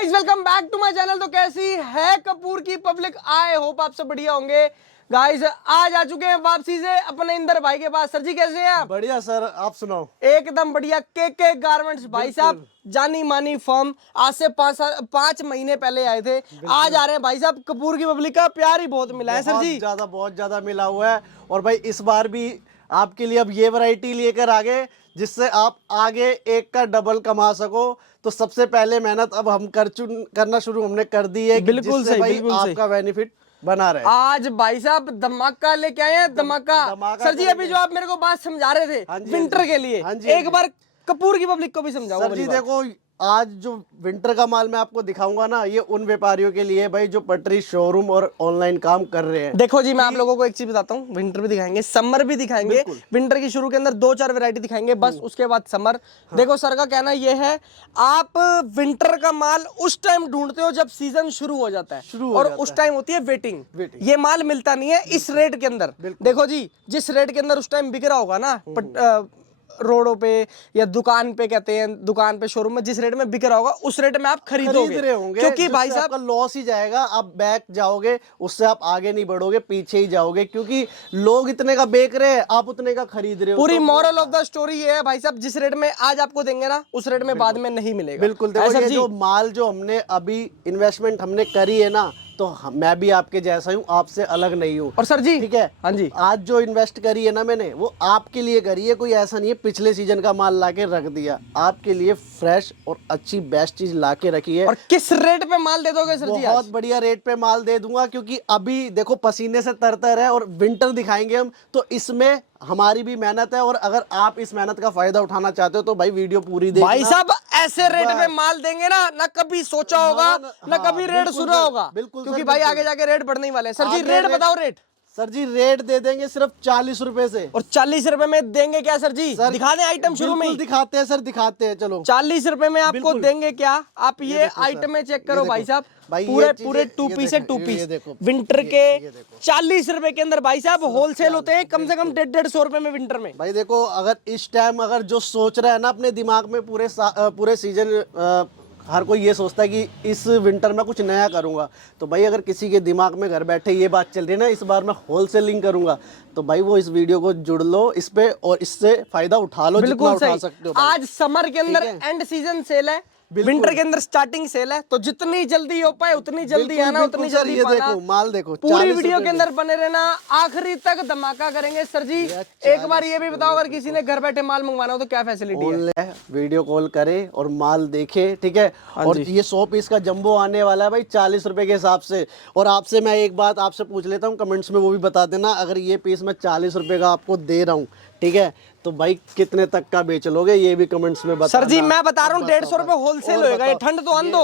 Guys welcome back to my channel. तो कैसी है कपूर की पब्लिक? आई होप आप सब बढ़िया होंगे। गाइस आज आ चुके हैं वापसी से अपने इंदर भाई के पास। सर जी कैसे हैं आप? बढ़िया सर, आप सुनाओ। एकदम बढ़िया। के गारमेंट्स भाई साहब, जानी मानी फर्म। आज से 5 महीने पहले आए थे, आज आ रहे हैं भाई साहब। कपूर की पब्लिक का प्यार ही बहुत मिला है सर जी, बहुत ज्यादा मिला हुआ है। और भाई इस बार भी आपके लिए अब ये वैरायटी लेकर आ गए जिससे आप आगे एक का डबल कमा सको। तो सबसे पहले मेहनत अब हम करना शुरू हमने कर दी है, बिल्कुल जिससे सही, भाई बिल्कुल आपका बेनिफिट बना रहे। आज भाई साहब धमाका लेके आए हैं, धमाका। सर जी अभी जो आप मेरे को बात समझा रहे थे विंटर के लिए, एक बार कपूर की पब्लिक को भी समझाओ। सर जी देखो, आज जो विंटर का माल मैं आपको दिखाऊंगा ना, ये उन व्यापारियों के लिए भाई जो पटरी शोरूम और ऑनलाइन काम कर रहे हैं। देखो जी, मैं आप लोगों को एक चीज बताता हूँ, विंटर भी दिखाएंगे, समर भी दिखाएंगे। विंटर की शुरू के अंदर 2-4 वैरायटी दिखाएंगे बस, उसके बाद समर। देखो सर का कहना ये है, आप विंटर का माल उस टाइम ढूंढते हो जब सीजन शुरू हो जाता है, और उस टाइम होती है वेटिंग। ये माल मिलता नहीं है इस रेट के अंदर। देखो जी, जिस रेट के अंदर उस टाइम बिक रहा होगा ना रोडों पे या दुकान पे, कहते हैं दुकान पे, शोरूम में, जिस रेट में बिक रहा होगा उस रेट में आप खरीद रहे होंगे, क्योंकि भाई साहब लॉस ही जाएगा। आप बैक जाओगे, उससे आप आगे नहीं बढ़ोगे, पीछे ही जाओगे, क्योंकि लोग इतने का बेच रहे हैं, आप उतने का खरीद रहे हो। पूरी मॉरल ऑफ द स्टोरी ये है भाई साहब, जिस रेट में आज आपको देंगे ना, उस रेट में बाद में नहीं मिलेगा। बिल्कुल। देखो ये जो माल जो हमने अभी इन्वेस्टमेंट हमने करी है ना, तो मैं भी आपके जैसा हूँ, आपसे अलग नहीं हूँ। और सर जी ठीक है, हाँ जी, आज जो इन्वेस्ट करी है ना मैंने, वो आपके लिए करी है। कोई ऐसा नहीं है पिछले सीजन का माल लाके रख दिया, आपके लिए फ्रेश और अच्छी बेस्ट चीज लाके रखी है। और किस रेट पे माल दे दोगे सर जी? बहुत बढ़िया रेट पे माल दे दूंगा, क्योंकि अभी देखो पसीने से तरतर है और विंटर दिखाएंगे हम, तो इसमें हमारी भी मेहनत है। और अगर आप इस मेहनत का फायदा उठाना चाहते हो तो भाई वीडियो पूरी देखना। भाई साहब ऐसे रेट में माल देंगे ना कभी सोचा होगा, ना कभी रेट सुना होगा, क्योंकि भाई आगे जाके रेट बढ़ने ही वाले हैं। सर जी रेट बताओ, रेट। सर जी रेट दे देंगे सिर्फ 40 रुपए से। और 40 रुपए में देंगे क्या सर जी? दिखा दें आइटम शुरू में? दिखाते हैं सर, दिखाते हैं। चलो 40 रुपए में आपको देंगे क्या? आप ये आइटम में चेक करो भाई साहब, पूरे 2 पीस है, 2 पीस विंटर के 40 रुपए के अंदर भाई साहब। होलसेल होते हैं कम से कम 150-150 रुपए में विंटर में। भाई देखो, अगर इस टाइम अगर जो सोच रहा है ना अपने दिमाग में, पूरे सीजन हर कोई ये सोचता है कि इस विंटर में कुछ नया करूंगा, तो भाई अगर किसी के दिमाग में घर बैठे ये बात चल रही है ना, इस बार मैं होलसेलिंग करूंगा, तो भाई वो इस वीडियो को जुड़ लो इस पे और इससे फायदा उठा लो, जितना उठा सकते हो। आज समर के अंदर एंड सीजन सेल है, विंटर के अंदर स्टार्टिंग सेल है, तो जितनी जल्दी हो पाए उतनी जल्दी आना, उतनी जल्दी ये देखो माल देखो, पूरी वीडियो के अंदर बने रहना, आखिरी तक धमाका करेंगे। सर जी एक बार ये भी बताओ, अगर किसी ने घर बैठे माल मंगवाना हो तो क्या फैसिलिटी है? वीडियो कॉल करे और माल देखे, ठीक है। और ये 100 पीस का जंबो आने वाला है भाई 40 रुपए के हिसाब से। और आपसे मैं एक बात आपसे पूछ लेता हूँ, कमेंट्स में वो भी बता देना, अगर ये पीस मैं 40 रुपए का आपको दे रहा हूँ, ठीक है, तो भाई कितने तक का बेच लोगे, ये भी कमेंट्स में बताना। सर जी मैं बता रहा हूँ 150 रुपए होलसेल होएगा, ये ठंड तो आन दो।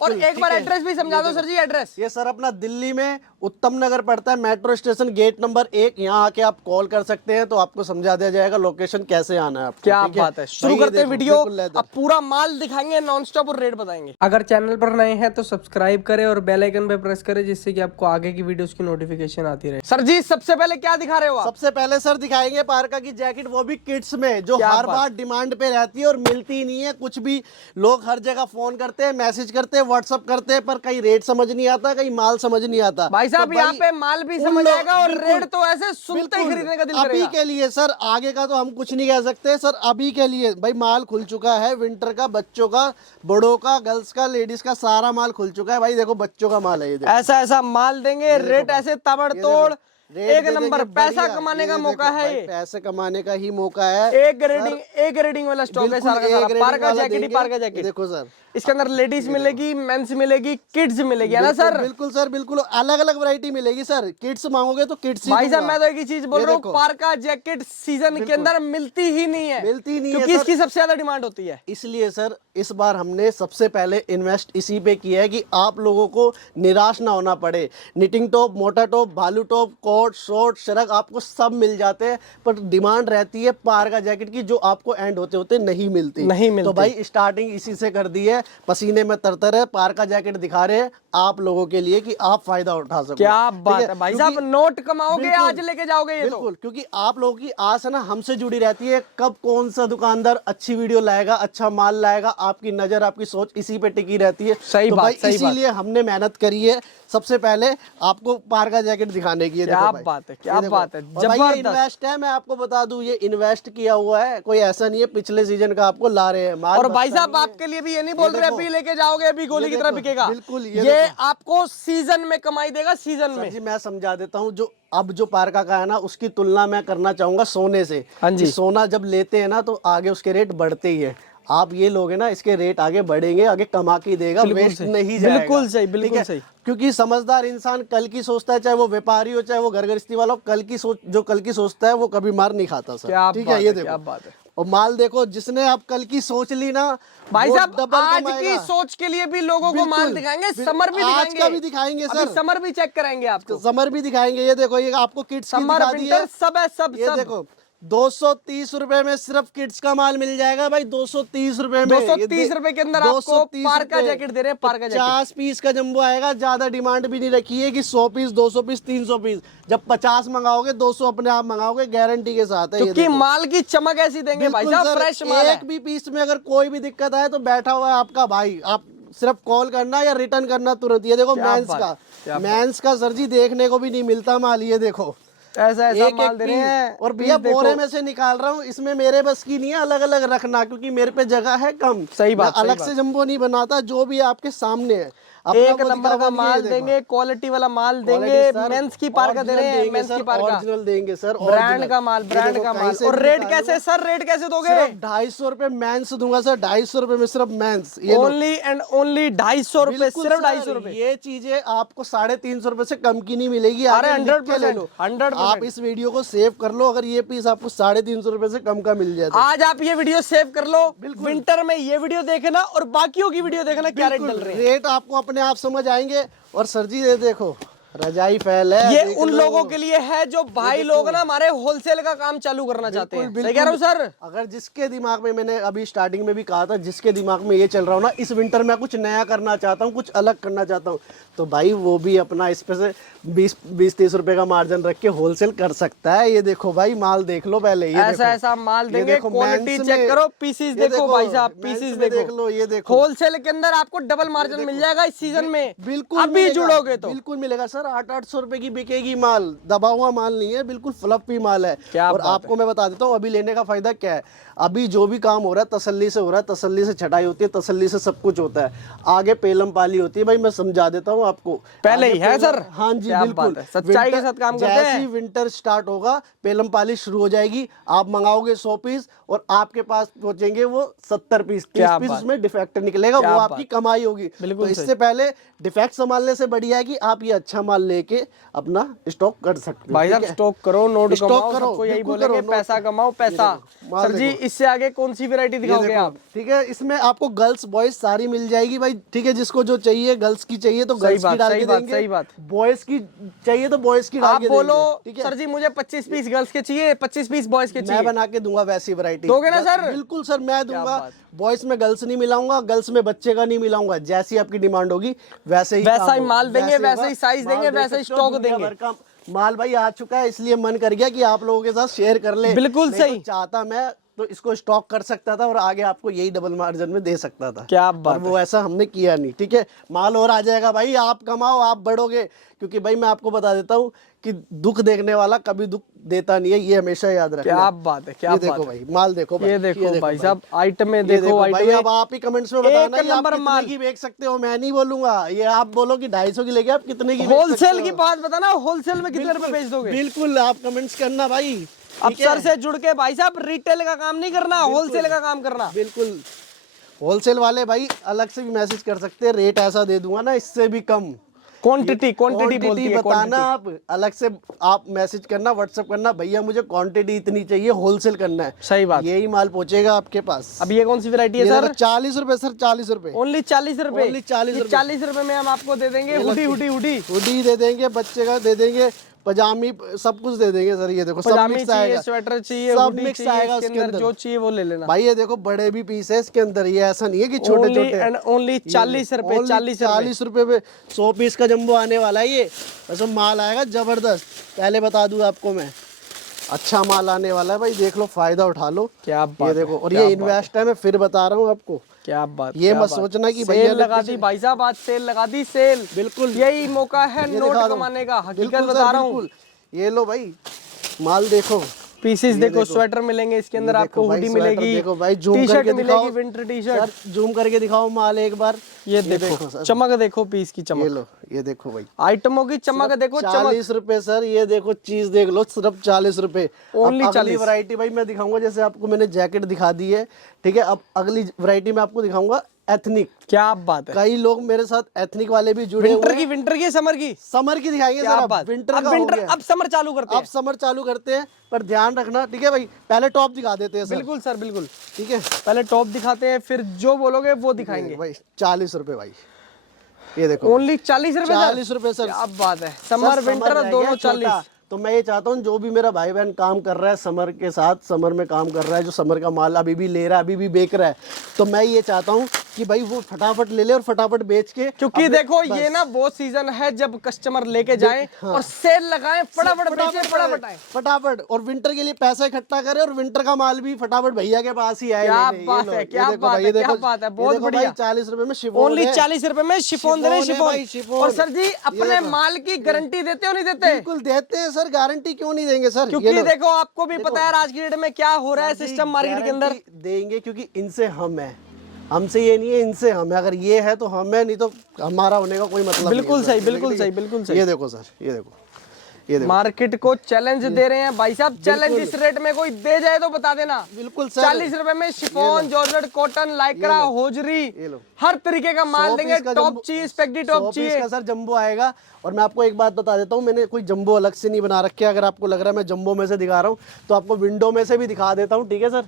और एक बार एड्रेस भी समझा दो सर जी। एड्रेस ये सर अपना दिल्ली में उत्तम नगर पड़ता है, मेट्रो स्टेशन गेट नंबर 1। यहाँ आके आप कॉल कर सकते हैं, तो आपको समझा दिया जाएगा लोकेशन कैसे आना है आपको। क्या बात है, शुरू करते हैं वीडियो। अब पूरा माल दिखाएंगे नॉन स्टॉप और रेट बताएंगे। अगर चैनल पर नए हैं तो सब्सक्राइब करें और बेल आइकन पे प्रेस करें, जिससे कि आपको आगे की वीडियोस की नोटिफिकेशन आती रहे। सर जी सबसे पहले क्या दिखा रहे हो आप? सबसे पहले सर दिखाएंगे पारका की जैकेट, वो भी किड्स में, जो हर बार डिमांड पे रहती है और मिलती ही नहीं है कुछ भी। लोग हर जगह फोन करते हैं, मैसेज करते हैं, व्हाट्सअप करते हैं, पर कहीं रेट समझ नहीं आता, कहीं माल समझ नहीं आता। भाई साहब यहाँ पे माल भी समझ आएगा और रेट तो ऐसे सुनते ही खरीदने का दिल करेगा। अभी के लिए सर, आगे का तो हम कुछ नहीं कह सकते सर। अभी के लिए भाई माल खुल चुका है विंटर का, बच्चों का, बड़ों का, गर्ल्स का, लेडीज का, सारा माल खुल चुका है भाई। देखो बच्चों का माल है ये, ऐसा माल देंगे, रेट ऐसे ताबड़तोड़, एक नंबर। पैसा कमाने का मौका है, ये पैसे कमाने का ही मौका है। एक रेडिंग वाला स्टॉक है सारा का सारा। पारका जैकेट ही पारका जैकेट। देखो सर, इसके अंदर लेडीज मिलेगी, मेंस मिलेगी, किड्स मिलेगी, है ना सर? बिल्कुल सर, बिल्कुल अलग अलग वैरायटी मिलेगी सर। किड्स मांगोगे तो किड्स ही भाई साहब मैं तो एक ही चीज बोल रहा हूँ, पारका जैकेट सीजन के अंदर मिलती ही नहीं है, क्योंकि इसकी सबसे ज्यादा डिमांड होती है। इसलिए सर इस बार हमने सबसे पहले इन्वेस्ट इसी पे किया है कि आप लोगों को निराश ना होना पड़े। निटिंग टॉप, मोटा टॉप, भालू top, coat, coat short shirt आपको सब मिल जाते हैं, पर डिमांड रहती है पारका जैकेट की, जो आपको एंड होते होते नहीं मिलती। तो भाई स्टार्टिंग इसी से कर दी है, पसीने में तरतर है, पारका जैकेट दिखा रहे हैं आप लोगों के लिए कि आप फायदा उठा सको। क्या बात है भाई साहब, नोट कमाओगे आज लेके जाओगे ये। बिल्कुल, क्योंकि आप लोगों की आस है ना हमसे जुड़ी रहती है, कब कौन सा दुकानदार अच्छी वीडियो लाएगा, अच्छा माल लाएगा, आपकी नजर आपकी सोच इसी पे टिकी रहती है। सही तो बात, भाई सही इसीलिए हमने मेहनत करी है सबसे पहले आपको पारका जैकेट दिखाने की। क्या बात है, क्या बात है, जबरदस्त इन्वेस्ट है। मैं आपको बता दूं ये इन्वेस्ट किया हुआ है, कोई ऐसा नहीं है पिछले सीजन का आपको ला रहे हैं माल। और भाई साहब आपके लिए भी ये नहीं बोल रहे अभी लेके जाओगे अभी गोली की तरह बिकेगा। बिल्कुल, ये आपको सीजन में कमाई देगा, सीजन में। जी मैं समझा देता हूँ, जो अब जो पारका का है ना उसकी तुलना मैं करना चाहूंगा सोने से। हाँ जी। सोना जब लेते हैं ना तो आगे उसके रेट बढ़ते ही है, आप ये लोगे ना इसके रेट आगे बढ़ेंगे, आगे कमा के देगा, वेस्ट नहीं जाएगा। बिल्कुल सही, बिल्कुल सही। क्योंकि समझदार इंसान कल की सोचता है, चाहे वो व्यापारी हो चाहे वो घर गृहस्थी वाला हो, कल की सोच जो कल की सोचता है वो कभी मार नहीं खाता सर। ठीक है, ये देखो, क्या बात है। और माल देखो, जिसने आप कल की सोच ली ना भाई वो साहब डबल आज कमाएगा। की सोच के लिए भी लोगों को माल दिखाएंगे, समर भी आज दिखाएंगे, का भी दिखाएंगे सर, अभी समर भी चेक कराएंगे आपको, समर भी दिखाएंगे। ये देखो, ये आपको किड्स की समर दिखा दी है, विंटर सब है, सब ये सब। देखो 230 रुपए में सिर्फ किड्स का माल मिल जाएगा भाई, 230 रुपए में। 230 रुपए के अंदर आपको पारका जैकेट दे रहे हैं, पारका जैकेट। 50 पीस का जंबो आएगा, ज्यादा डिमांड भी नहीं रखी है कि 100 पीस 200 पीस 300 पीस, जब 50 मंगाओगे 200 अपने आप मंगाओगे, गारंटी के साथ है। क्योंकि माल की चमक ऐसी देंगे भाई साहब, फ्रेश माल है। एक भी पीस में अगर कोई भी दिक्कत आए तो बैठा हुआ है आपका भाई, आप सिर्फ कॉल करना या रिटर्न करना तुरंत। ये देखो मेंस का सर जी देखने को भी नहीं मिलता माल, ये देखो ऐसा माल दे रहे हैं। और भैया बोरे में से निकाल रहा हूँ, इसमें मेरे बस की नहीं है अलग अलग रखना, क्योंकि मेरे पे जगह है कम। सही बात, अलग से जंबो नहीं बनाता, जो भी आपके सामने है एक नंबर का माल देंगे, क्वालिटी वाला माल देंगे। मेंस की पारका दे रहे हैं, मेंस की पारका ओरिजिनल देंगे सर, ब्रांड का माल, ब्रांड का माल। और रेट कैसे सर, रेट कैसे दोगे? 250 रुपए मेंस दूंगा सर, 250 रुपए में सिर्फ मेंस, ओनली एंड ओनली 250 रुपए, सिर्फ 250 रुपए। ये चीजें आपको 350 रुपए से कम की नहीं मिलेगी। अरे 100%, 100%। आप इस वीडियो को सेव कर लो, अगर ये पीस आपको 350 रुपए से कम का मिल जाए तो। आज आप ये वीडियो सेव कर लो, विंटर में ये वीडियो देखना और बाकियों की वीडियो देखना, क्या रेट चल रहे हैं। रेट आपको अपने आप समझ आएंगे। और सर जी ये देखो रजाई फैल है, ये उन लोगों के लिए है जो भाई लोग ना हमारे होलसेल का काम चालू करना चाहते हैं। सही कह रहा हूं सर? अगर जिसके दिमाग में, मैंने अभी स्टार्टिंग में भी कहा था, जिसके दिमाग में ये चल रहा हो ना इस विंटर में कुछ नया करना चाहता हूँ, कुछ अलग करना चाहता हूँ, तो भाई वो भी अपना इस पे से 20-30 रुपए का मार्जिन रख के होलसेल कर सकता है। ये देखो भाई माल देख लो पहले, ये ऐसा माल देंगे, क्वालिटी चेक करो, पीसीज देखो भाई साहब, पीसीज देख लो, ये देखो होलसेल के अंदर आपको डबल मार्जिन मिल जाएगा इस सीजन में। बिल्कुल अभी जुड़ोगे तो बिल्कुल मिलेगा सर। 800 रुपए की बिकेगी माल, दबा हुआ माल नहीं है, बिल्कुल फ्लफी माल है। और आपको मैं बता देता हूँ अभी लेने का फायदा क्या है। अभी जो भी काम हो रहा है तसल्ली से हो रहा है, तसल्ली से छटाई होती है, तसल्ली से सब कुछ होता है। आगे पेलम पाली होती है भाई, मैं समझा देता हूँ आपको पहले ही है सर। हाँ जी बिल्कुल, सच्चाई के साथ काम करते हैं। जैसे विंटर स्टार्ट होगा पेलम पाली शुरू हो जाएगी, आप मंगाओगे 100 पीस और आपके पास पहुंचेंगे वो 70 पीस, 30 पीस उसमें डिफेक्ट निकलेगा, वो आपकी कमाई होगी। तो इससे पहले डिफेक्ट संभालने से बढ़िया है कि आप ये अच्छा माल लेके अपना स्टॉक कर सकते हो। भाई साहब स्टॉक करो, नोट कमाओ, करो, सबको यही बोलेंगे, पैसा कमाओ, पैसा। सर जी इससे आगे कौन सी वैरायटी दिखाओगे आप? ठीक है, इसमें आपको गर्ल्स बॉयज सारी मिल जाएगी भाई। ठीक है, जिसको जो चाहिए, गर्ल्स की चाहिए तो गर्ल्स की डाल के देंगे, सही बात। बॉयज की चाहिए तो बॉयज की डाल के देंगे। आप बोलो सर जी मुझे 25 पीस गर्ल्स के चाहिए, 25 पीस बॉयज के चाहिए, मैं बना के दूंगा वैसी वैरायटी। दोगे ना सर? बिल्कुल सर, मैं दूंगा। बॉयज में गर्ल्स नहीं मिलाऊंगा, गर्ल्स में बच्चे का नहीं मिलाऊंगा, जैसी आपकी डिमांड होगी वैसे ही माल देंगे, वैसे ही साइज देंगे, वैसे ही स्टॉक देंगे। माल भाई आ चुका है, इसलिए मन कर गया कि आप लोगों के साथ शेयर कर ले। बिल्कुल सही। चाहता मैं तो इसको स्टॉक कर सकता था और आगे आपको यही डबल मार्जिन में दे सकता था। क्या बात है। वो ऐसा हमने किया नहीं। ठीक है, माल और आ जाएगा भाई, आप कमाओ, आप बढ़ोगे। क्योंकि भाई मैं आपको बता देता हूँ कि दुख देखने वाला कभी दुख देता नहीं है, ये हमेशा याद रखना। क्या बात है, क्या बात है। देखो भाई माल देखो भाई, ये देखो भाई साहब, आइटम में देखो भाई। अब आप ही कमेंट्स में बताना एक नंबर माल की बेच सकते हो, मैं नहीं बोलूंगा। ये आप बोलो कि 250 की लेके आप कितने की होलसेल की बात बताना, होलसेल में कितने रुपए बेच दोगे? बिल्कुल आप कमेंट्स करना भाई। अफसर से जुड़ के भाई साहब रिटेल का काम नहीं करना, होलसेल का काम करना। बिल्कुल, होलसेल वाले भाई अलग से भी मैसेज कर सकते हैं, रेट ऐसा दे दूंगा ना इससे भी कम। क्वांटिटी बताना, आप अलग से आप मैसेज करना, व्हाट्सएप करना, भैया मुझे क्वांटिटी इतनी चाहिए, होलसेल करना है। सही बात, यही माल पहुंचेगा आपके पास। अब ये कौन सी वैरायटी है सर? 40 रुपए सर, 40 रुपए, ओनली 40 रुपए। 40 रुपए में हम आपको दे देंगे हुडी हुडी हुडी हुडी दे देंगे, बच्चे का दे देंगे, पजामी सब कुछ दे देंगे सर। ये देखो सब पजामी मिक्स चाहिए, आएगा, स्वेटर चाहिए, सब हुडी मिक्स चाहिए, आएगा इसके उसके अंदर। जो चाहिए वो ले लेना भाई ये देखो बड़े भी पीस है इसके अंदर, ये ऐसा नहीं है कि छोटे ओनली छोटे। एंड ओनली 40 रुपए, 40 रुपए। 40 रुपए पे 100 पीस का जंबो आने वाला है। ये वैसे माल आएगा जबरदस्त, पहले बता दूं आपको मैं, अच्छा माल आने वाला है भाई, देख लो फायदा उठा लो। क्या बात ये देखो, है, और क्या ये बात इन्वेस्ट है, मैं फिर बता रहा हूँ आपको। क्या बात, ये क्या मत बात। सोचना कि भैया सेल ने लगा दी भाई साहब, आज सेल लगा दी, सेल। बिल्कुल यही मौका है ये नोट दिखा दो। कमाने का, हकीकत बिल्कुल बता सर, रहा हूँ। बिल्कुल। ये लो भाई माल देखो, पीसेस देखो, स्वेटर मिलेंगे इसके अंदर, आपको भाई हुडी स्वेटर मिलेगी, देखो भाई, जूम टी शर्ट करके मिलेगी, दिखाओ winter T shirt. Sir, zoom करके दिखाओ माल एक बार। ये देखो सर, चमक, देखो पीस की ये चमक, लो, ये देखो भाई, आइटमों की चमक देखो, चमक। 40 रुपए सर। ये देखो चीज देख लो, सिर्फ 40 रुपए। Only अब अगली 40। वैरायटी भाई मैं दिखाऊंगा, जैसे आपको मैंने जैकेट दिखा दी है, ठीक है। अब अगली वैरायटी में आपको दिखाऊंगा एथनिक। क्या बात है, कई लोग मेरे साथ एथनिक वाले भी जुड़े हुए हैं। विंटर की समर की, समर की दिखाएंगे क्या सर, बात। अब विंटर अब का हो विंटर, गया। अब समर चालू करते अब हैं। समर चालू करते हैं, पर ध्यान रखना, ठीक है भाई। पहले टॉप दिखा देते हैं सर, बिल्कुल सर, बिल्कुल। ठीक है। पहले टॉप दिखाते हैं, फिर जो बोलोगे वो दिखाएंगे। भाई 40 रुपए भाई, ये देखो ओनली 40 रुपए, 40 रुपए सर। क्या बात है, समर सर, विंटर रह दोनों गया 40। छोटा। तो मैं ये चाहता हूँ जो भी मेरा भाई बहन काम कर रहा है समर के साथ, समर में काम कर रहा है, जो समर का माल अभी भी ले रहा है, अभी भी बेच रहा है, तो मैं ये चाहता हूँ कि भाई वो फटाफट ले ले और फटाफट बेच के, क्योंकि देखो ये ना वो सीजन है जब कस्टमर लेके जाएं और सेल लगाएं, फटाफट बेचें, फटाफट आए, फटाफट, और विंटर के लिए पैसा इकट्ठा करे, और विंटर का माल भी फटाफट भैया के पास ही आए। क्या बात है, क्या बात है, क्या बात है, बहुत बढ़िया। 40 रुपए में शिफॉन, ओनली 40 रुपए में शिफॉन दे रहे हैं, शिफॉन। शिफॉन। और सर जी अपने माल की गारंटी देते हो नहीं देते? बिल्कुल देते हैं सर, गारंटी क्यों नहीं देंगे सर। क्योंकि देखो आपको भी पता है आज की डेट में क्या हो रहा है सिस्टम मार्केट के अंदर। देंगे क्योंकि इनसे हम है, हमसे ये नहीं है, इनसे हम है। अगर ये है तो हम है, नहीं तो हमारा होने का कोई मतलब बिल्कुल नहीं है सही, सर। बिल्कुल सही, बिल्कुल सही। ये देखो सर, ये देखो, ये देखो, मार्केट को चैलेंज दे रहे हैं भाई साहब। चैलेंज इस रेट में कोई दे जाए तो बता देना। बिल्कुल सर। 40 रुपए में chiffon, georgette, cotton, Lycra, hosiery, ये लो। हर तरीके का माल 100 देंगे। पीस का टॉप जंबो- चाहिए, स्पेक्टी 100 टॉप पीस चाहिए। का सर जंबो आएगा। और मैं आपको एक बात बता देता हूँ, मैंने कोई जंबो अलग से नहीं बना रखे। अगर आपको लग रहा है मैं जंबो में से दिखा रहा हूँ, तो आपको विंडो में से भी दिखा देता हूँ, ठीक है सर।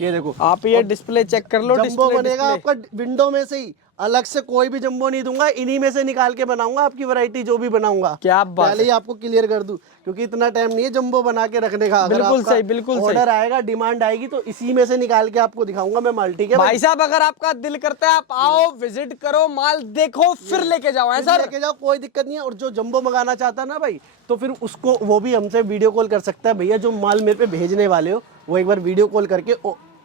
ये देखो, आप ये डिस्प्ले चेक कर लो, जंबो डिस्प्ले बनेगा आपका विंडो में से ही, अलग से कोई भी जंबो नहीं दूंगा, इन्हीं में से निकाल के बनाऊंगा आपकी वैरायटी जो भी बनाऊंगा। क्या बात पहले ही आपको क्लियर कर दूं, क्योंकि इतना टाइम नहीं है जंबो बना के रखने का। अगर बिल्कुल आपका सही, बिल्कुल सही। ऑर्डर आएगा, डिमांड आएगी, तो इसी में से निकाल के आपको दिखाऊंगा मैं माल, ठीक है भाई साहब। अगर आपका दिल करता है आप आओ, विजिट करो, माल देखो, फिर लेके जाओ, है सर। लेके जाओ, कोई दिक्कत नहीं है। और जो जंबो मंगाना चाहता है ना भाई, तो फिर उसको वो भी हमसे वीडियो कॉल कर सकता है। भैया जो माल मेरे पे भेजने वाले हो, वो एक बार वीडियो कॉल करके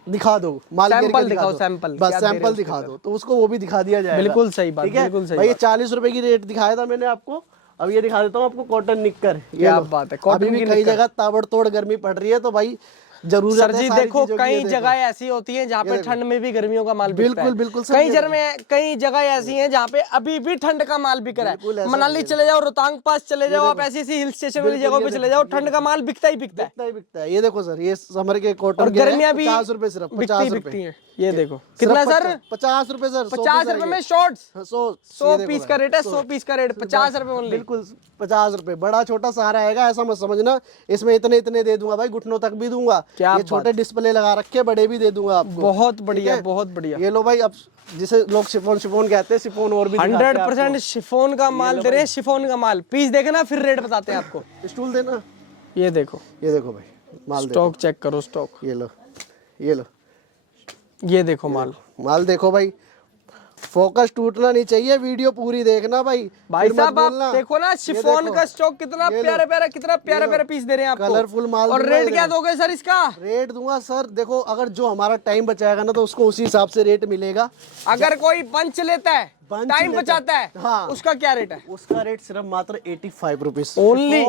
दिखा दो, माल सैंपल दिखा दिखाओ, दो। सैंपल, बस क्या दे रहे सैंपल हो दिखा उसके दो, तो उसको वो भी दिखा दिया जाएगा। बिल्कुल सही बात, ठीक है बिल्कुल सही भाई। ये बात। 40 रुपए की रेट दिखाया था मैंने आपको। अब ये दिखा देता हूँ आपको कॉटन निक्कर। ये क्या लो। बात है, कॉटन अभी भी की कई निक्कर। जगह ताबड़तोड़ गर्मी पड़ रही है, तो भाई जरूर सर जी देखो कई जगह ऐसी होती हैं जहाँ पे ठंड में भी गर्मियों का माल बिकता है। बिल्कुल, बिल्कुल सर, कई ये जगह में, कई जगह ऐसी हैं जहाँ पे अभी भी ठंड का माल बिक रहा बिल्कुल है। ऐसा मनाली चले जाओ, रोहतांग पास चले जाओ, आप ऐसी ऐसी हिल स्टेशन वाली जगहों पे चले जाओ, ठंड का माल बिकता ही बिकता है। बिकता ही बिकता है। ये देखो सर, ये समर के कॉटन और के हैं, गर्मियां भी 50 रुपए सिर्फ, बिकती 50 बिकती रुपए। हैं। ये देखो कितना सर, 50 रुपए सर, 50 रुपए में शॉर्ट्स। 100 ये पीस देखो का भाई, रेट है, 100 पीस का रेट 50 रुपए ओनली। बिल्कुल 50 रुपए। बड़ा छोटा सारा आएगा, ऐसा मत समझना इसमें इतने इतने दे दूंगा भाई, घुटनों तक भी दूंगा। क्या ये छोटे डिस्प्ले लगा रखे, बड़े भी दे दूंगा आपको। बहुत बढ़िया, ठीक है? बहुत बढ़िया। ये लो भाई, अब जिसे लोग शिफॉन शिफॉन कहते हैं, शिफॉन और भी दिखाते हैं 100% शिफॉन का माल दे रहे हैं, शिफॉन का माल। पीस देखना फिर रेट बताते हैं आपको। आपको। स्टूल देना, ये देखो, ये देखो भाई माल देखो। स्टॉक चेक करो, स्टॉक। ये लो, ये लो, ये देखो माल। माल देखो भाई, फोकस टूटना नहीं चाहिए, वीडियो पूरी देखना भाई। भाई फिर मत साहब आप बोलना। देखो ना, ये शिफॉन देखो। का स्टॉक कितना ये लो। प्यारा प्यारा, कितना प्यारा प्यारा पीस दे रहे हैं आपको। कलरफुल माल और दूंगा रेट ये क्या देखो। दोगे सर इसका? रेट दूंगा सर, देखो अगर जो हमारा टाइम बचाएगा ना, तो उसको उसी हिसाब से रेट मिलेगा। अगर कोई बंच लेता है, बंच टाइम लेता बचाता है, हाँ। उसका क्या रेट है? उसका रेट सिर्फ मात्र 85 रुपीज ओनली।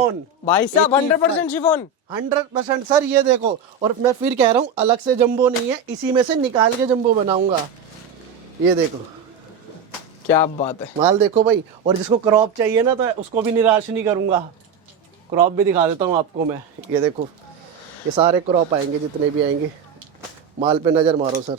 भाई साहब 100% शिफॉन। 100% सर। ये देखो, और मैं फिर कह रहा हूँ अलग से जंबो नहीं है, इसी में से निकाल के जंबो बनाऊंगा। ये देखो क्या बात है, माल देखो भाई। और जिसको क्रॉप चाहिए ना, तो उसको भी निराश नहीं करूंगा। क्रॉप भी दिखा देता हूँ आपको मैं। ये देखो, ये सारे क्रॉप आएंगे जितने भी आएंगे। माल पे नजर मारो सर,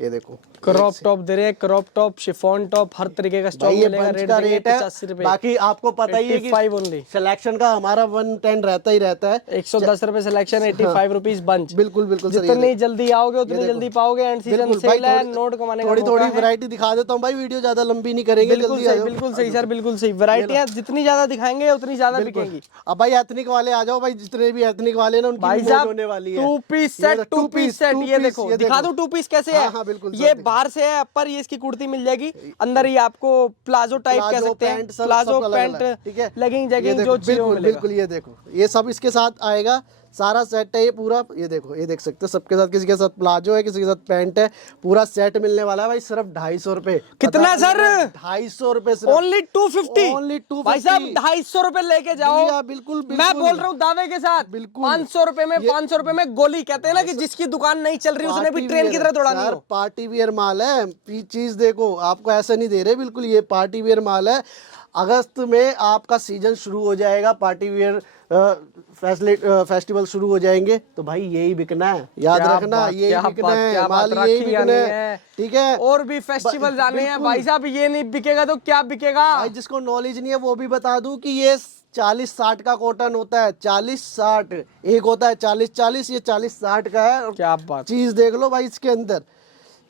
ये देखो क्रॉप टॉप दे रहे हैं, क्रॉप टॉप, शिफॉन टॉप, हर तरीके का स्टॉक भाई ये मिलेगा। बंच रेट का देंगे रेट है, 85 रुपए। बाकी आपको पता ही है कि 85 ओनली। सिलेक्शन का हमारा 110 रहता ही रहता है। 110 रुपए सिलेक्शन, 85 रुपीज बंच। बिल्कुल बिल्कुल सर, ये जितनी जल्दी आओगे उतनी देखो। जल्दी पाओगे। एंड सीजन बिल्कुल भाई, सेल है, नोट कमाने का थोड़ी मौका थोड़ी है। वैरायटी दिखा देता हूँ भाई, वीडियो ज्यादा लंबी नहीं करेंगे, बिल्कुल जल्दी आ सही, जाओ। बिल्कुल सही सर, बिल्कुल सही। वैरायटियां जितनी ज्यादा दिखाएंगे उतनी ज्यादा बिकेंगी। अब भाई एथनिक वाले आ जाओ भाई, जितने भी एथनिक वाले ना उनकी भाई मौज साहब होने वाली है। 2 पीस ये सेट, देखो, 2 पीस सेट, ये देखो दिखा दूं 2 पीस कैसे है। हाँ, हाँ, बिल्कुल सर, ये दिखा। बाहर से है, ऊपर ये इसकी कुर्ती मिल जाएगी, अंदर ही आपको प्लाजो टाइप कह प्लाजो, सकते हैं, पैंट, सब प्लाजो अलग पैंट, अलग, ठीक है। लेगिंग ये जैगिंग देखो, जो चाहिए वो बिल्कुल मिलेगा। बिल्कुल, ये देखो ये सब इसके साथ आएगा, सारा सेट है ये पूरा। ये देखो, ये देख सकते हो सबके साथ, किसी के साथ प्लाजो है, किसी के साथ पैंट है, पूरा सेट मिलने वाला है भाई सिर्फ 250 रुपए। कितना सर? 250 रुपए सिर्फ, ओनली 250। ओनली 250 भाई साहब 250 रुपए लेके जाओ। भैया, बिल्कुल बिल्कुल, मैं बोल रहा हूँ दावे के साथ, बिल्कुल। 500 रुपए में, 500 रुपए में गोली। कहते हैं ना कि जिसकी दुकान नहीं चल रही उसने भी ट्रेन की तरह दौड़ानी सर हो। पार्टी वियर माल है, ये चीज देखो, आपको ऐसा नहीं दे रहे, बिल्कुल ये पार्टी वियर माल है। अगस्त में आपका सीजन शुरू हो जाएगा, पार्टी वियर फेस्टिवल शुरू हो जाएंगे, तो भाई यही बिकना है, याद क्या रखना, बात, यही क्या बिकना बात, है, क्या माल बात, यही राखी बिकना आनी है, है। ठीक है। और भी फेस्टिवल आने हैं बिल्कुल। भाई साहब, ये नहीं बिकेगा तो क्या बिकेगा। भाई जिसको नॉलेज नहीं है वो भी बता दूं कि ये 40-60 का कॉटन होता है, 40-60, एक होता है 40-40, ये 40-60 का है। क्या बात। चीज देख लो भाई, इसके अंदर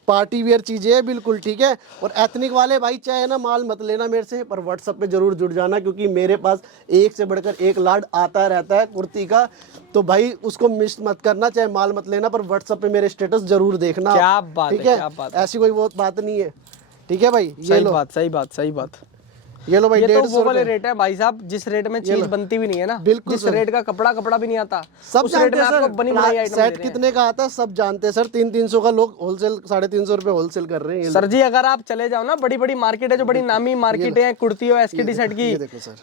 पार्टी वियर चीजें है, बिल्कुल ठीक है। और एथनिक वाले भाई चाहे ना माल मत लेना मेरे से, पर व्हाट्सएप पे जरूर जुड़ जाना, क्योंकि मेरे पास एक से बढ़कर एक लाड आता रहता है कुर्ती का, तो भाई उसको मिस मत करना, चाहे माल मत लेना, पर व्हाट्सएप पे मेरे स्टेटस जरूर देखना। क्या बात ठीक है, है, क्या बात है। ऐसी कोई बहुत बात नहीं है, ठीक है भाई। ये सही लो, बात, सही बात, सही बात। ये लो भाई, ये तो 150 वो वाले रुपए। रेट है भाई साहब जिस रेट में चीज बनती भी नहीं है ना, बिल्कुल जिस सर। रेट का कपड़ा भी नहीं आता, सब उस रेट जानते में हैं आपको सर, बनी बनाई आइटम दे सेट रहे हैं। कितने का आता है सब जानते हैं सर। 300-300 का लोग होलसेल, 350 रुपए होलसेल कर रहे हैं। ये सर जी अगर आप चले जाओ ना, बड़ी बड़ी मार्केट है, जो बड़ी नामी मार्केट है, कुर्ती हो एसकेडी सेट की, ये देखो सर,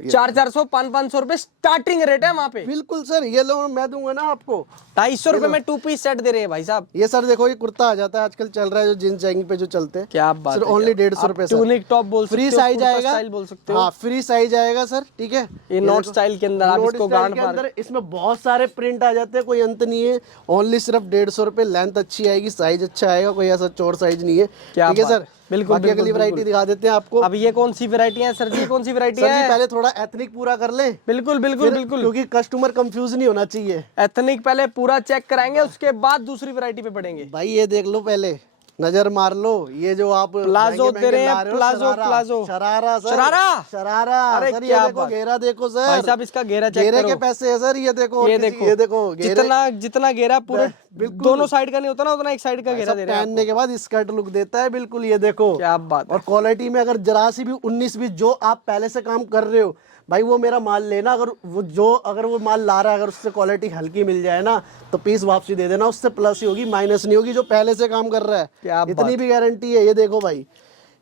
400-400, 500-500 रुपए स्टार्टिंग रेट है वहाँ पे। बिल्कुल सर, ये लो मैं दूंगा ना आपको। 250 रुपए में 2 पीस सेट दे रहे हैं भाई साहब। ये सर देखो, ये कुर्ता आ जाता है, आजकल चल रहा है जो जींस जैगिंग पे जो चलते हैं। क्या बात सर है, ओनली क्या- 150 रुपए सर। ट्यूनिक टॉप बोल सकते फ्री हो, साइज कुर्ता आएगा, स्टाइल बोल सकते हो। हाँ फ्री साइज आएगा सर, ठीक है। ये नोट देखो, स्टाइल के अंदर आप नोट इसको स्टाइल गांड के फाड़, अंदर इसमें बहुत सारे प्रिंट आ जाते हैं, कोई अंत नहीं है। ओनली सिर्फ 150 रुपए, लेंथ अच्छी आएगी, साइज अच्छा आएगा, कोई ऐसा चोर साइज नहीं है, क्या ठीक है बात। सर। बिल्कुल, बाकी बिल्कुल, अगली वैरायटी बिल्कुल। दिखा देते हैं आपको। अब ये कौन सी वैरायटी है सर जी, कौन सी वैरायटी सर जी है? पहले थोड़ा एथनिक पूरा कर ले, बिल्कुल बिल्कुल बिल्कुल, क्योंकि कस्टमर कंफ्यूज नहीं होना चाहिए। एथनिक पहले पूरा चेक कराएंगे, उसके बाद दूसरी वैरायटी पे बढ़ेंगे। भाई ये देख लो, पहले नजर मार लो, ये जो आप प्लाजो महंगे दे रहे हैं, ला हो, palazzo, sharara, palazzo. Sharara sir, sharara? Sharara. अरे सर ये क्या देखो, बात। घेरा देखो सर, भाई साहब इसका घेरा चेक घेरे करो। के पैसे है सर, ये देखो, ये और देखो, ये देखो घेरे। जितना घेरा पूरे बिल्कुल। दोनों साइड का नहीं होता ना, उतना एक साइड का घेरा सब दे रहे हैं पहनने के बाद स्कर्ट लुक देता है, बिल्कुल ये देखो। क्या बात है। और क्वालिटी में अगर जरा सी भी 19-20 जो आप पहले से काम कर रहे हो भाई, वो मेरा माल लेना। अगर वो माल ला रहा है, अगर उससे क्वालिटी हल्की मिल जाए ना, तो पीस वापसी दे देना, उससे प्लस ही होगी, माइनस नहीं होगी, जो पहले से काम कर रहा क्या है। इतनी भी गारंटी है। ये देखो भाई,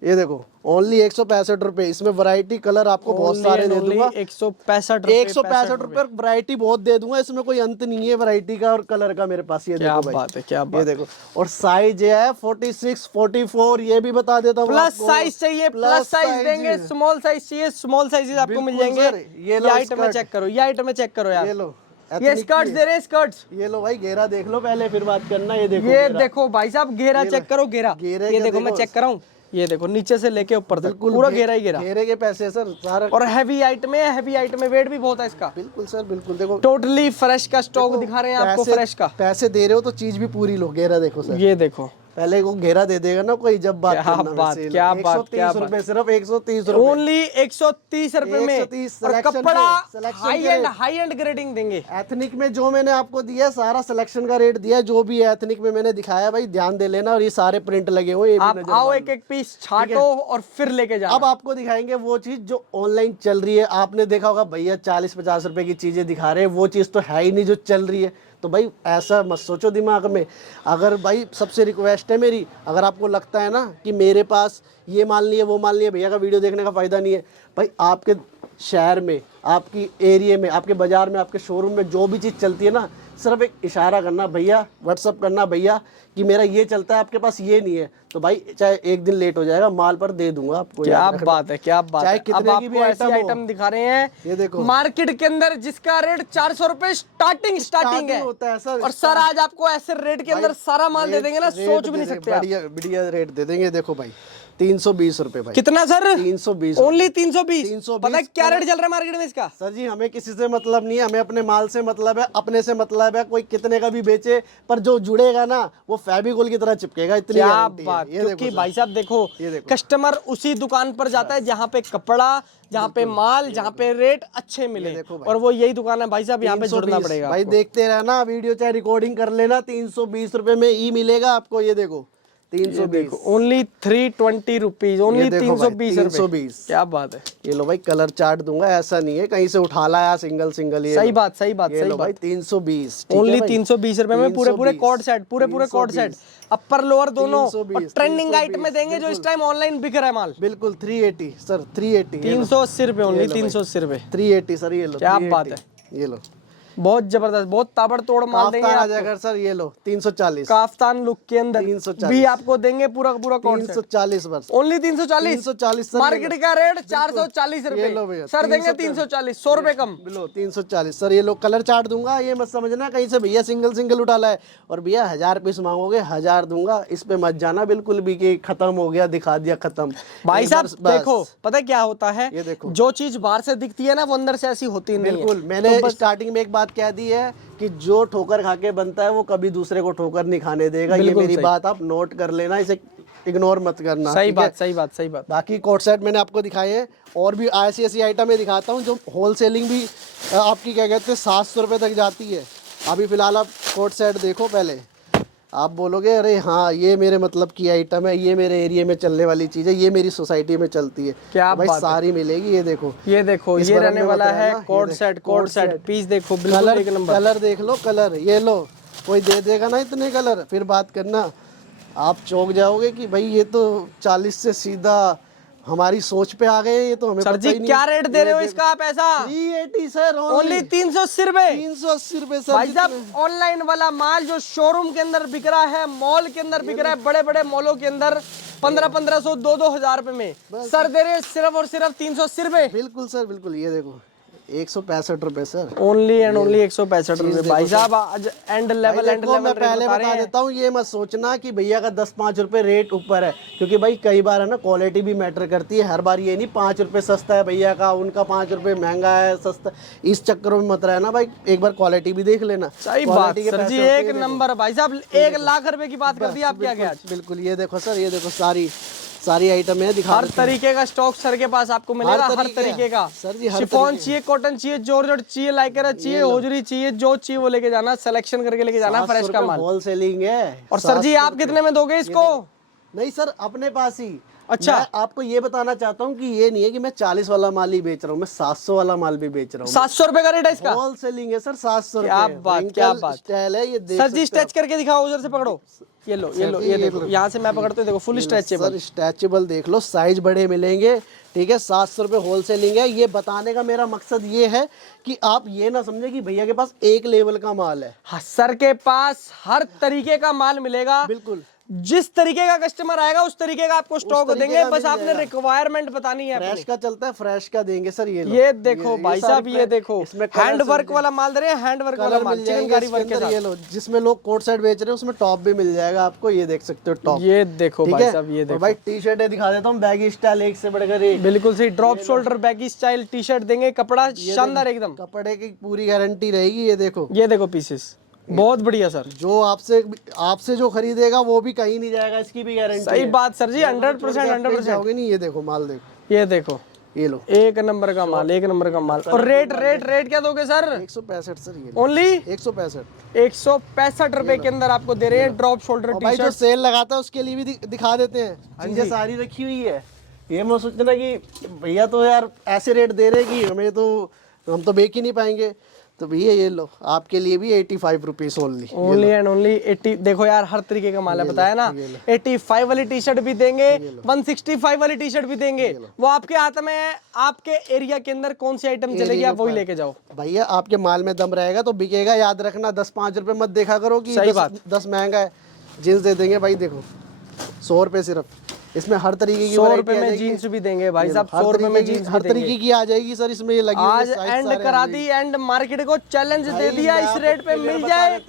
ये देखो ओनली 165 रुपए, इसमें वैरायटी कलर आपको बहुत सारे दे दूंगा। 165 रुपए वैरायटी बहुत दे दूंगा, इसमें कोई अंत नहीं है वैरायटी का और कलर का मेरे पास। ये क्या देखो भाई, बात है, क्या ये बात। देखो। और साइज है 46, 44, ये भी बता देता हूँ प्लस आपको। साइज चाहिए, प्लस साइज देंगे, स्मॉल साइज चाहिए, स्मॉल साइजेस आपको मिल बिल्कुल जाएंगे। सर, ये लो ये आइटम स्कर्ट। चेक करो, ये आइटम चेक करो यार, ये लो, ये स्कर्ट्स दे रहे हैं, स्कर्ट्स। ये लो भाई, घेरा देख लो पहले, फिर बात करना। ये देखो, ये घेरा। देखो भाई साहब, घेरा चेक करो, घेरा। घेरे ये का देखो मैं देखो। चेक कर रहा हूँ, ये देखो नीचे से लेके ऊपर तक बिल्कुल पूरा घेरा ही घेरा। घेरे के पैसे सर सारा। और हैवी आइटम है, हैवी आइटम है, वेट भी बहुत है इसका। बिल्कुल सर, बिल्कुल देखो, टोटली फ्रेश का स्टॉक दिखा रहे हैं आपको, फ्रेश का। पैसे दे रहे हो तो चीज भी पूरी लो। घेरा देखो सर, ये देखो, पहले को घेरा दे देगा ना कोई, जब बात क्या करना बात, वैसे लो। क्या बात, क्या 130 रुपए, सिर्फ 130 रुपए। ओनली 130 रुपए में, 130 और selection कपड़ा के, selection के हाई एंड ग्रेडिंग देंगे। एथनिक में जो मैंने आपको दिया सारा सिलेक्शन का रेट दिया, जो भी है एथनिक में मैंने दिखाया भाई, ध्यान दे लेना। और ये सारे प्रिंट लगे हुए, ये भी आप नजर आओ, मारना। एक एक पीस छाटो और फिर लेके जाओ। अब आपको दिखाएंगे वो चीज जो ऑनलाइन चल रही है। आपने देखा होगा भैया 40-50 रुपए की चीजें दिखा रहे हैं, वो चीज तो है ही नहीं जो चल रही है। तो भाई ऐसा मत सोचो दिमाग में। अगर भाई सबसे रिक्वेस्ट है मेरी, अगर आपको लगता है ना कि मेरे पास ये माल नहीं है, वो माल नहीं है, भैया का वीडियो देखने का फायदा नहीं है, भाई आपके शहर में, आपकी एरिया में, आपके बाजार में, आपके शोरूम में जो भी चीज़ चलती है ना, सिर्फ एक इशारा करना भैया, व्हाट्सअप करना भैया कि मेरा ये चलता है, आपके पास ये नहीं है, तो भाई चाहे एक दिन लेट हो जाएगा, माल पर दे दूंगा आपको। क्या बात है, क्या बात है। चाहे अब कितने की भी आपको ऐसी आइटम हो। आइटम दिखा रहे हैं, ये देखो मार्केट के अंदर जिसका रेट 400 रुपए स्टार्टिंग है होता है सर। और सर आज आपको ऐसे रेट के अंदर सारा माल दे देंगे ना, सोच भी नहीं सकते आप। बढ़िया बढ़िया रेट दे देंगे। देखो भाई 320 रुपए भाई। कितना सर? 320। ओनली 320। 320। पता है क्या रेट चल रहा है मार्केट में इसका? सर जी हमें किसी से मतलब नहीं है, हमें अपने माल से मतलब है, अपने से मतलब है। कोई कितने का भी बेचे, पर जो जुड़ेगा ना वो फेविकोल की तरह चिपकेगा, इतनी क्या गारंटी है। बात। ये क्योंकि देखो भाई साहब देखो, ये देखो। कस्टमर उसी दुकान पर जाता है जहाँ पे कपड़ा, जहाँ पे माल, जहाँ पे रेट अच्छे मिले, देखो भाई। और वो यही दुकान है भाई साहब, यहाँ पे जुड़ना 320। पड़ेगा भाई आपको। देखते रहना वीडियो, चाहे रिकॉर्डिंग कर लेना। 320 रुपए में ई मिलेगा आपको। ये देखो 320। ओनली 320 रुपीज, ओनली ये देखो भाई, 320 रुपए। 320। क्या बात है। ये लो भाई कलर चार्ट दूंगा, ऐसा नहीं है कहीं से उठा लाया सिंगल सिंगल। ये सही लो। बात, सही बात, ये सही लो भाई बात। 320। ओनली 320 रुपए में पूरे 320। कॉर्ड सेट, पूरे कॉर्ड सेट, अपर लोअर दोनों, 320, ट्रेंडिंग 320, आइटम में देंगे जो इस टाइम ऑनलाइन बिक रहा है माल। बिल्कुल 380 सर, 380। 380 रुपए, ओनली 380 रुपए। 380 सर। ये लो क्या 380। बात है। ये लो बहुत जबरदस्त, बहुत ताबड़तोड़ माल देंगे काफ्तान आ आपको। जाएगा सर। ये लो 340। काफ्तान लुक के अंदर 340 भी आपको देंगे पूरा कॉर्ड सेट। 340 बस। ओनली 340। 340 सर। मार्केट का रेट 440 ये लो रुपए, भैया, सर देंगे 340। 340, 100 रुपए कम। लो 340 सर। ये लो कलर चार्ट दूंगा, ये मत समझना कहीं से भैया सिंगल सिंगल उठा लाए। और भैया 1000 पीस मांगोगे 1000 दूंगा, इस पे मत जाना बिल्कुल भी कि खत्म हो गया, दिखा दिया खत्म। भाई एक साहब बार बस। देखो, पता है क्या होता है, ये देखो। जो चीज बाहर से दिखती है ना वो अंदर से ऐसी होती नहीं है। बिल्कुल, मैंने स्टार्टिंग में एक बात कह दी है कि जो ठोकर खा के बनता है वो कभी दूसरे को ठोकर नहीं खाने देगा। ये बिल्कुल मेरी सही। बात आप नोट कर लेना, इसे इग्नोर मत करना। सही ठीक है? बात, सही बात, सही बात। बाकी कोट सेट मैंने आपको दिखाए हैं, और भी ऐसी ऐसी आइटमें दिखाता हूँ जो होलसेलिंग भी आपकी क्या कहते हैं 700 रुपये तक जाती है। अभी फिलहाल आप कोट सेट देखो पहले, आप बोलोगे अरे हाँ ये मेरे मतलब की आइटम है, ये मेरे एरिया में चलने वाली चीज़ है, ये मेरी सोसाइटी में चलती है। क्या भाई बात है। सारी मिलेगी। ये देखो, ये देखो, इस ये बरन रहने में वाला बताया है ना, ये कोड देख, set, code code set set. Piece देखो, बिल्कुल कलर एक नंबर। कलर देख लो, कलर ये लो, कोई दे देगा ना इतने कलर, फिर बात करना, आप चौंक जाओगे कि भाई ये तो 40 से सीधा हमारी सोच पे आ गए, ये तो हमें सर पता जी ही नहीं। क्या रेट दे रहे हो इसका आप ऐसा? 380 सर, ओनली 380 रुपए। 380 रुपए सर। भाई साहब ऑनलाइन वाला माल जो शोरूम के अंदर बिक रहा है, मॉल के अंदर बिक रहा है, बड़े बड़े मॉलों के अंदर 1500 2 हजार रुपए में, सर दे रहे हैं सिर्फ और सिर्फ 380 रुपए। बिल्कुल सर, बिल्कुल। ये देखो 165 रुपए सर। ओनली एंड ओनली 165 रुपए। भाई साहब आज एंड लेवल, भाई एंड देखो, लेवल मैं पहले बता देता हूँ, ये मत सोचना कि भैया का 10-5 रुपए रेट ऊपर है, क्योंकि भाई कई बार है ना क्वालिटी भी मैटर करती है। हर बार ये नहीं 5 रुपए सस्ता है भैया का, उनका 5 रुपए महंगा है सस्ता, इस चक्करों में मत रहना भाई, एक बार क्वालिटी भी देख लेना। सही बात सर जी, एक नंबर। भाई साहब 1 लाख रुपए की बात कर दी आपके आगे आज। बिल्कुल। ये देखो सर, ये देखो सारी आइटम है, दिखा हर तरीके का स्टॉक सर के पास आपको मिलेगा, हर तरीके तरीके का। सर जी, हर शिफॉन तरीके चाहिए, कॉटन चाहिए, जॉर्जेट चाहिए, लाइक्रा चाहिए, होजरी चाहिए, जो चाहिए वो लेके जाना, सिलेक्शन करके लेके जाना, फ्रेश का माल। होलसेलिंग है। और सर जी आप कितने में दोगे इसको? नहीं सर, अपने पास ही। अच्छा। मैं आपको ये बताना चाहता हूँ कि ये नहीं है कि मैं 40 वाला माल ही बेच रहा हूँ, मैं 700 वाला माल भी बेच रहा हूँ। 700 रुपए का रेट है इसका? होलसेलिंग है सर, 700 क्या रुपए। बात, क्या बात। स्टाइल है ये, देख सर जी सकते हो स्ट्रेच करके दिखाओ, उधर से पकड़ो। ये लो, ये लो, ये देखो, यहाँ से मैं पकड़ता हूँ, देखो फुल स्ट्रेचेबल। सर स्ट्रेचेबल देख लो, साइज बड़े मिलेंगे। ठीक है, 700 रुपए होलसेलिंग है। ये बताने का मेरा मकसद ये है कि आप ये ना समझे कि भैया के पास एक लेवल का माल है। हाँ, सर के पास हर तरीके का माल मिलेगा। बिल्कुल। जिस तरीके का कस्टमर आएगा उस तरीके का आपको स्टॉक तरीके देंगे, का बस मिल आपने जाएगा। रिक्वायरमेंट बतानी है फ्रेश अपनी। का चलता है, फ्रेश का देंगे सर। ये लो, ये देखो भाई सारी साहब, ये देखो इसमें कलर हैंड वर्क सब वाला माल दे रहे हैं, हैंड वर्क वाला कलर माल, मिल जाएंगे चिकनकारी इसके वर्क के अंदर। साथ। ये लो, जिसमें लोग कोट सेट बेच रहे हैं उसमें टॉप भी मिल जाएगा आपको, ये देख सकते हो टॉप। ये देखो ठीक भाई है? साहब, ये और देखो भाई टी शर्ट दिखा देता हूँ, बैगी स्टाइल, एक से बढ़कर एक। बिल्कुल सही, drop shoulder baggy style T shirt देंगे, कपड़ा शानदार एकदम, कपड़े की पूरी गारंटी रहेगी। ये देखो, ये देखो पीसेस बहुत बढ़िया सर। जो आपसे जो खरीदेगा वो भी कहीं नहीं जाएगा, इसकी भी गारंटी सही है। बात सर जी, 100% 100%। जाओगे नहीं। ये देखो माल, देखो ये देखो, ये लो, एक नंबर का माल, एक नंबर का माल। और रेट क्या दोगे सर? 165 सर। ये ओनली 165। 165 रुपए के अंदर आपको दे रहे हैं ड्रॉप शोल्डर टी भाई जो शर्ट। सेल लगाता है उसके लिए भी दिखा देते हैं, चीजें सारी रखी हुई है। ये मत सोचना कि भैया तो यार ऐसे रेट दे रहे कि हमें तो, हम तो बेच ही नहीं पाएंगे। तो भैया ये लो आपके लिए भी 85 rupees only. Only and only 80। देखो यार हर तरीके का माल है, बताया ना। 85 वाली टी शर्ट भी देंगे, 165 वाली टी शर्ट भी देंगे, वो आपके हाथ में है। आपके एरिया के अंदर कौन सी आइटम चलेगी आप वही लेके जाओ भैया। आपके माल में दम रहेगा तो बिकेगा, याद रखना। 10-5 रुपए मत देखा करो कि सही 10 महंगा है। जींस दे देंगे भाई, देखो 100 रुपए सिर्फ। इसमें हर तरीके की 100 रुपए में जीन्स भी देंगे भाई साहब, 100 रुपए में जीन्स हर तरीके की आ जाएगी सर इसमें। ये लगी आज एंड करा दी, एंड मार्केट को चैलेंज दे दिया, इस रेट पे मिल जाए।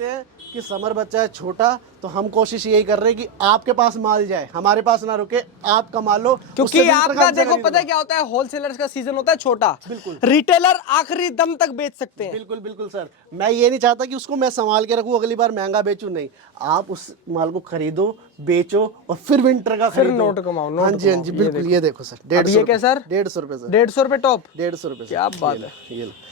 कि समर बच्चा है छोटा, तो हम कोशिश यही कर रहे हैं कि आपके पास माल जाए, हमारे पास ना रुके, आप कमा लो। क्योंकि आपका देखो पता है क्या होता है, होलसेलर्स का सीजन होता है छोटा, बिल्कुल। रिटेलर आखिरी दम तक बेच सकते हैं। बिल्कुल बिल्कुल सर। मैं ये नहीं चाहता कि उसको मैं संभाल के रखूं, अगली बार महंगा बेचूं, नहीं। आप उस माल को खरीदो, बेचो और फिर विंटर का फिर खरीदो, नोट कमाओ। हाँ जी हाँ जी बिल्कुल। ये देखो सर 150 ये क्या सर? 150 रुपए सर। 150 रुपए टॉप, 150 रुपए। क्या बात है।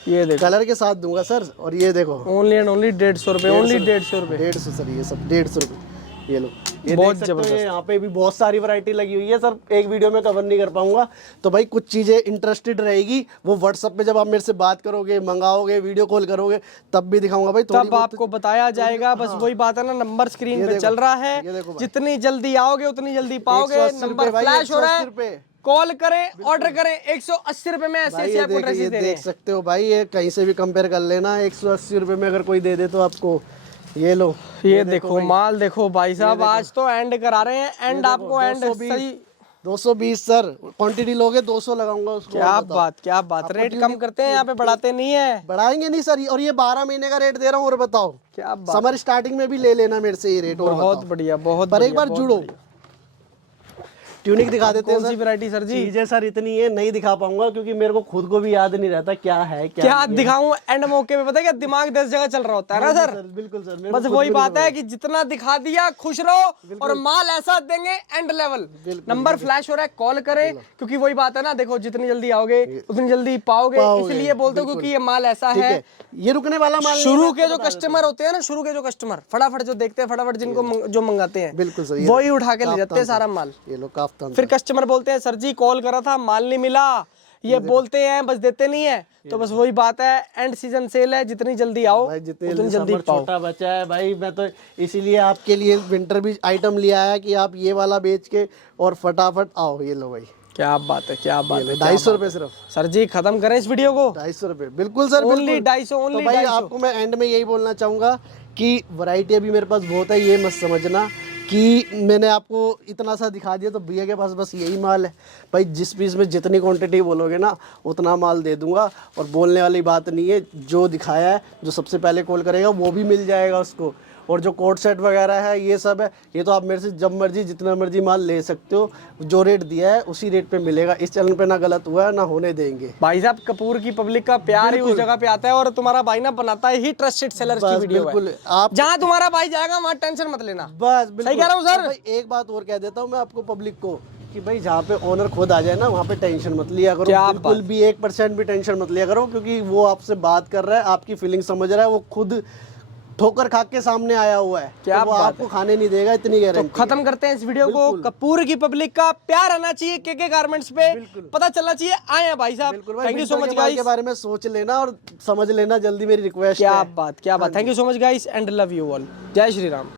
ये देखो कलर के साथ दूंगा सर। और ये देखो ओनली एंड ओनली 150 रुपए, ओनली 150 रुपए। 150 सर, ये सब 150 रुपए। ये लो, ये बहुत देख सकते हो, जबरदस्त। यहाँ पे भी बहुत सारी वैरायटी लगी हुई है सर, एक वीडियो में कवर नहीं कर पाऊंगा। तो भाई कुछ चीजें इंटरेस्टेड रहेगी, वो व्हाट्सएप पे जब आप मेरे से बात करोगे, मंगाओगे, वीडियो कॉल करोगे, तब भी दिखाऊंगा भाई। तब आपको बताया जाएगा। बस वही बात है ना, नंबर स्क्रीन पे चल रहा है, जितनी जल्दी आओगे उतनी जल्दी पाओगे। नंबर फ्लैश हो रहा है, कॉल करें, ऑर्डर करें। 180 रुपए में ऐसे ऐसे आपको ड्रेसेस दे रहे हैं। देख सकते हो भाई, ये कहीं से भी कंपेयर कर लेना। 180 रुपए में अगर कोई दे दे तो आपको, ये लो, ये देखो माल देखो भाई साहब, आज तो एंड करा रहे हैं। एंड आपको एंड सही 220 सर, क्वांटिटी लोगे 200 लगाऊंगा उसको। क्या बात, क्या बात। रेट कम करते हैं यहाँ पे, बढ़ाते नहीं है। बढ़ाएंगे नहीं सर। और ये 12 महीने का रेट दे रहा हूँ। और बताओ क्या बात, समर स्टार्टिंग में भी ले लेना मेरे से ये रेट। और बहुत बढ़िया, बहुत पर एक बार जुड़ो। ट्यूनिक दिखा देते हैं कौन सी वैरायटी सर जी? चीजें सर इतनी है, नहीं दिखा पाऊंगा क्योंकि मेरे को खुद को भी याद नहीं रहता क्या है क्या दिखाऊं। एंड मौके पे पता है क्या, दिमाग 10 जगह चल रहा होता है ना सर। बिल्कुल सर। बस वही बात है कि जितना दिखा दिया खुश रहो, और माल ऐसा देंगे एंड लेवल। नंबर फ्लैश हो रहा है, कॉल करें। क्योंकि वही बात है ना, देखो जितनी जल्दी आओगे उतनी जल्दी पाओगे। इसलिए बोलते हो क्योंकि ये माल ऐसा है, ये रुकने वाला माल। शुरू के जो कस्टमर होते हैं ना, शुरू के जो कस्टमर फटाफट जो देखते हैं, फटाफट जिनको जो मंगाते हैं, बिल्कुल सर, वही उठा के ले जाते हैं सारा माल। ये लो काफ्तान। फिर कस्टमर बोलते हैं सर जी कॉल करा था, माल नहीं मिला। ये बोलते हैं बस, देते नहीं है। तो बस वही बात है, एंड सीजन सेल है, जितनी जल्दी आओ उतनी जल्दी पाओ। छोटा बच्चा है भाई, मैं तो इसीलिए आपके लिए विंटर भी आइटम लिया है कि आप ये वाला बेच के और फटाफट आओ। ये लो भाई, क्या बात है, क्या बात है। 250 रुपए सिर्फ सर जी, खत्म करें इस वीडियो को। 250 रुपए, बिल्कुल सर, ओनली 250, ओनली। तो भाई आपको मैं एंड में यही बोलना चाहूंगा कि वैरायटी अभी मेरे पास बहुत है। ये मत समझना कि मैंने आपको इतना सा दिखा दिया तो भैया के पास बस यही माल है। भाई जिस पीस में जितनी क्वांटिटी बोलोगे ना, उतना माल दे दूंगा। और बोलने वाली बात नहीं है, जो दिखाया है, जो सबसे पहले कॉल करेगा वो भी मिल जाएगा उसको। और जो कोट सेट वगैरह है, ये सब है, ये तो आप मेरे से जब मर्जी जितना मर्जी माल ले सकते हो। जो रेट दिया है उसी रेट पे मिलेगा। इस चैनल पे ना गलत हुआ है ना होने देंगे। भाई साहब, कपूर की पब्लिक का प्यार ही उस जगह पे आता है। और तुम्हारा भाई ना बनाता है ही ट्रस्टेड सेलर्स की वीडियो बिल्कुल। है। आप जहाँ तुम्हारा भाई जाएगा वहाँ टेंशन मत लेना। बस सही कह रहा हूँ सर। भाई एक बात और कह देता हूँ मैं आपको, पब्लिक को, कि भाई जहाँ पे ओनर खुद आ जाए ना, वहाँ पे टेंशन मत लिया करो। बिल्कुल भी 1% भी टेंशन मत लिया करो, क्योंकि वो आपसे बात कर रहा है, आपकी फीलिंग समझ रहा है। वो खुद ठोकर खा के सामने आया हुआ है, क्या तो वो आपको खाने नहीं देगा, इतनी गारंटी। तो खत्म करते हैं इस वीडियो को। कपूर की पब्लिक का प्यार आना चाहिए, के गारमेंट्स पे पता चलना चाहिए, आए हैं भाई साहब। Thank you so much guys. के बारे में सोच लेना और समझ लेना जल्दी, मेरी रिक्वेस्ट है। क्या बात, क्या बात। Thank you so much guys and love you all. जय श्री राम।